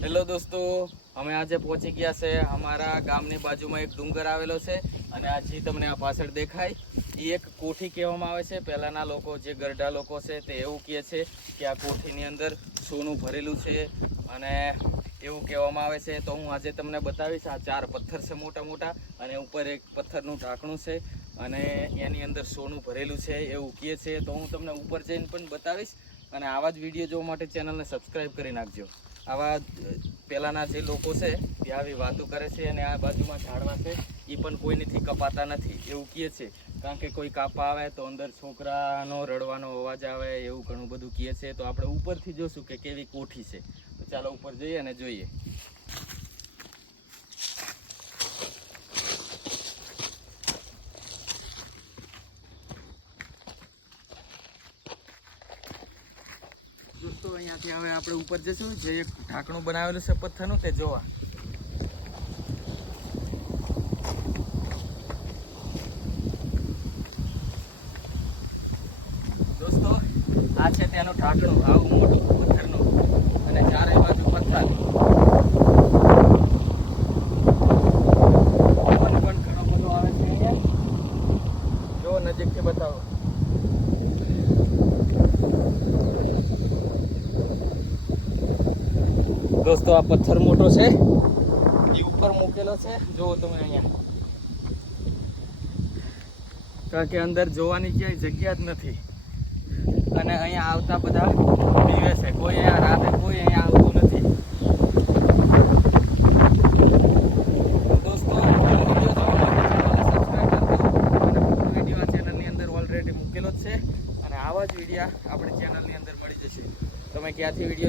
Hello દોસ્તો, અમે આજે પહોંચી ગયા છે અમારા ગામની બાજુમાં એક ડુંગર આવેલો છે અને આ જે તમને આ પાછળ દેખાય એ એક કોઠી કહેવામાં આવે છે. પહેલાંના લોકો જે ગરડા લોકો છે તે એવું કહે છે કે આ કોઠીની અંદર સોનું ભરેલું છે અને એવું કહેવામાં આવે છે. તો હું આજે તમને બતાવીશ. આ 4 પથ્થર છે મોટા મોટા અને ઉપર એક પથ્થરનું ઢાંકણું છે અને એની અંદર સોનું ભરેલું છે એવું કહે છે. તો હું તમને ઉપર જઈને પણ બતાવીશ અને આવા જ વિડીયો જોવા માટે ચેનલને સબસ્ક્રાઈબ કરી નાખજો. આવા પહેલાંના જે લોકો છે તે આવી વાતો કરે છે અને આ બાજુમાં ઝાડવા છે એ પણ કોઈનેથી કપાતા નથી એવું કહે છે. કારણ કે કોઈ કાપા આવે તો અંદર છોકરાનો રડવાનો અવાજ આવે એવું ઘણું બધું કહે છે. તો આપણે ઉપરથી જોશું કે કેવી કોઠી છે. તો ચાલો ઉપર જઈએ અને જોઈએ. દોસ્તો અહીંયાથી હવે આપણે ઉપર જઈશું. જે એક ઢાંકણું બનાવેલું છે પથ્થરનું તે જોવા. દોસ્તો આ છે તેનું ઢાંકણું, આવું મોટું પથ્થરનું અને ચારે બાજુ પથ્થર. પવન પણ ઘણો બધો આવે છે અહીંયા. જો નજીકથી બતાવો. દોસ્તો આ પથ્થર મોટો છે એ ઉપર મૂકેલો છે. જુઓ તમે અહીંયા, કારણ કે અંદર જોવાની ક્યાંય જગ્યા જ નથી અને અહીંયા આવતા બધા પીવે છે. કોઈ અહીંયા રાતે કોઈ અહીંયા આવતું નથી. દોસ્તો વિડીયો જોવા માટે ચેનલને સબસ્ક્રાઈબ કરજો અને વિડીયો આ ચેનલની અંદર ઓલરેડી મૂકેલો જ છે અને આવા જ વિડીયો આપણે ચેનલની અંદર મળી જશે. તમે ક્યાંથી વિડીયો